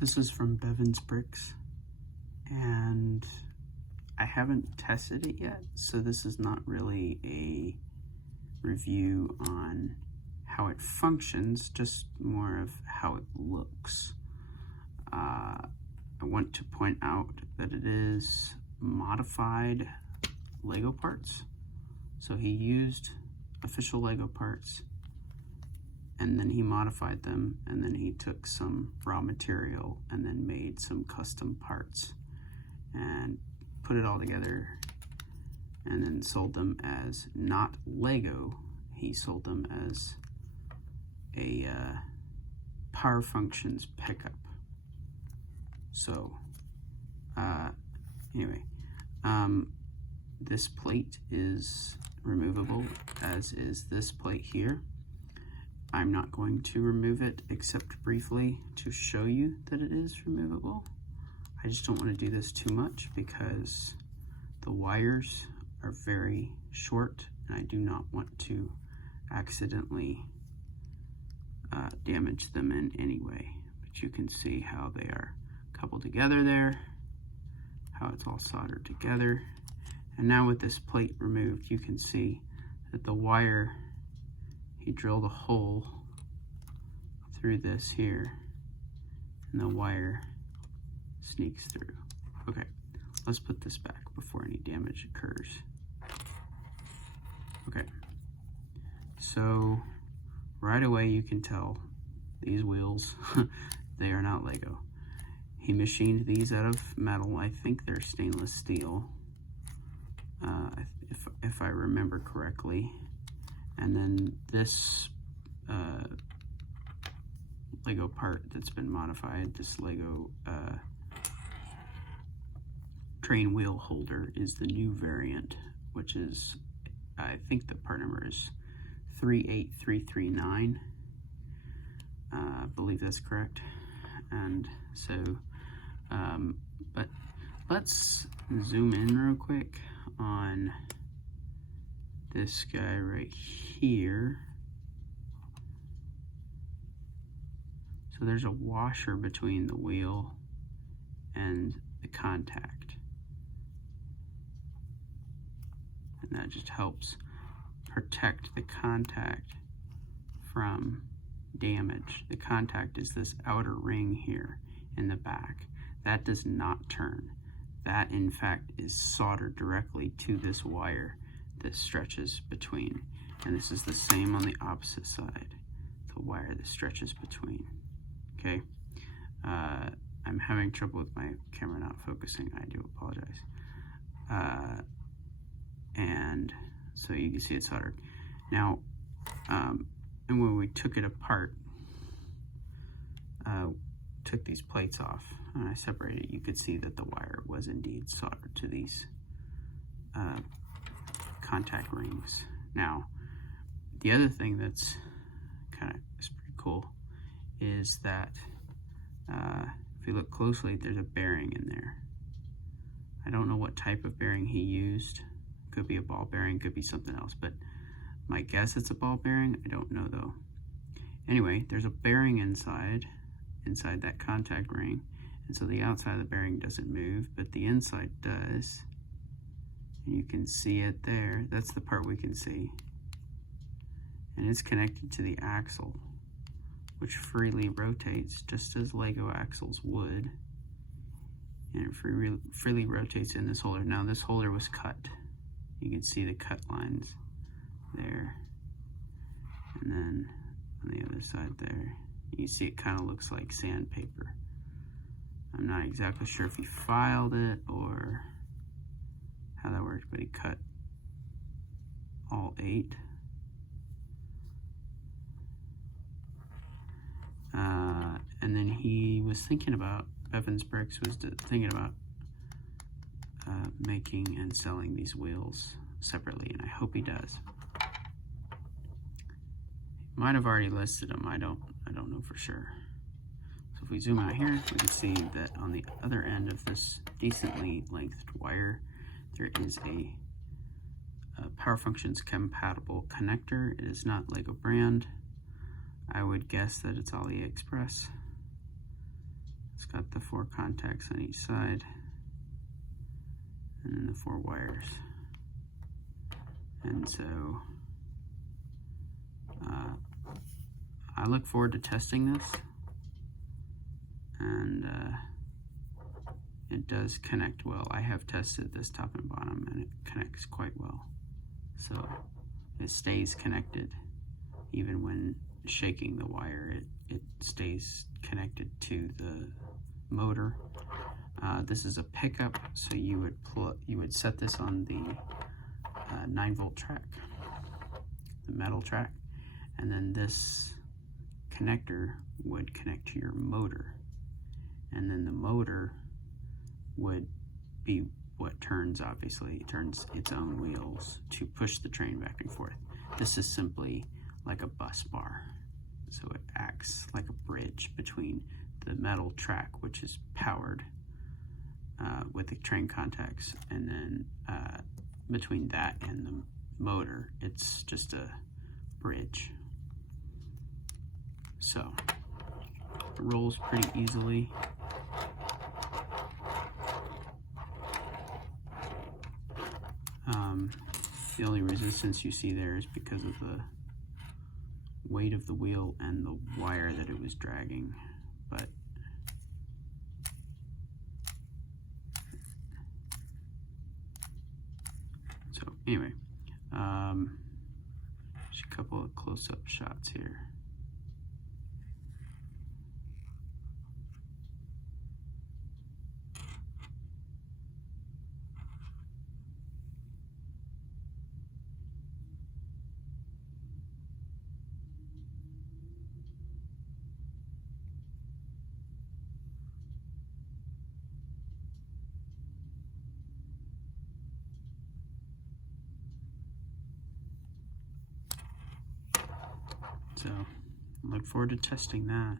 This is from Bevins Bricks, and I haven't tested it yet, so this is not really a review on how it functions, just more of how it looks. I want to point out that it is modified Lego parts. So he used official Lego parts, and then he modified them, and then he took some raw material and then made some custom parts and put it all together and then sold them as not Lego. He sold them as a Power Functions pickup. So anyway, this plate is removable, as is this plate here. I'm not going to remove it except briefly to show you that it is removable. I just don't want to do this too much because the wires are very short and I do not want to accidentally damage them in any way. But you can see how they are coupled together there, how it's all soldered together. And now with this plate removed, you can see that the wire, he drilled a hole through this here, and the wire sneaks through. Okay, let's put this back before any damage occurs. Okay, so right away you can tell these wheels, they are not Lego. He machined these out of metal. I think they're stainless steel, if I remember correctly. And then this Lego part that's been modified, this Lego train wheel holder, is the new variant, which is, I think the part number is 38339. I believe that's correct. And so, but let's zoom in real quick on this guy right here. So there's a washer between the wheel and the contact, and that just helps protect the contact from damage. The contact is this outer ring here in the back. That does not turn. That in fact is soldered directly to this wire that stretches between, and this is the same on the opposite side, the wire that stretches between. Okay, I'm having trouble with my camera not focusing. I do apologize. And so you can see it's soldered. Now, and when we took it apart, took these plates off, and I separated it, you could see that the wire was indeed soldered to these contact rings. Now, the other thing that's kind of pretty cool is that if you look closely, there's a bearing in there. I don't know what type of bearing he used. Could be a ball bearing, could be something else, but my guess it's a ball bearing. I don't know though. Anyway, there's a bearing inside that contact ring, and so the outside of the bearing doesn't move, but the inside does. And you can see it there. That's the part we can see. And it's connected to the axle, which freely rotates just as Lego axles would. And it freely rotates in this holder. Now this holder was cut. You can see the cut lines there. And then on the other side there, you see it kind of looks like sandpaper. I'm not exactly sure if he filed it or how that worked, but he cut all 8. And then he was thinking about, Bevins Bricks was thinking about making and selling these wheels separately, and I hope he does. He might have already listed them. I don't know for sure. So if we zoom out here, we can see that on the other end of this decently lengthed wire, there is a Power Functions compatible connector. It is not Lego brand. I would guess that it's AliExpress. It's got the 4 contacts on each side, and then the 4 wires. And so I look forward to testing this, and it does connect well. I have tested this top and bottom, and it connects quite well. So it stays connected even when shaking the wire. It stays connected to the motor. This is a pickup, so you would set this on the 9-volt track, the metal track, and then this connector would connect to your motor, and then the motor would be what turns its own wheels to push the train back and forth. This is simply like a bus bar, so it acts like a bridge between the metal track, which is powered with the train contacts, and then between that and the motor, it's just a bridge. So it rolls pretty easily. The only resistance you see there is because of the weight of the wheel and the wire that it was dragging. But so anyway, just a couple of close-up shots here. So, look forward to testing that.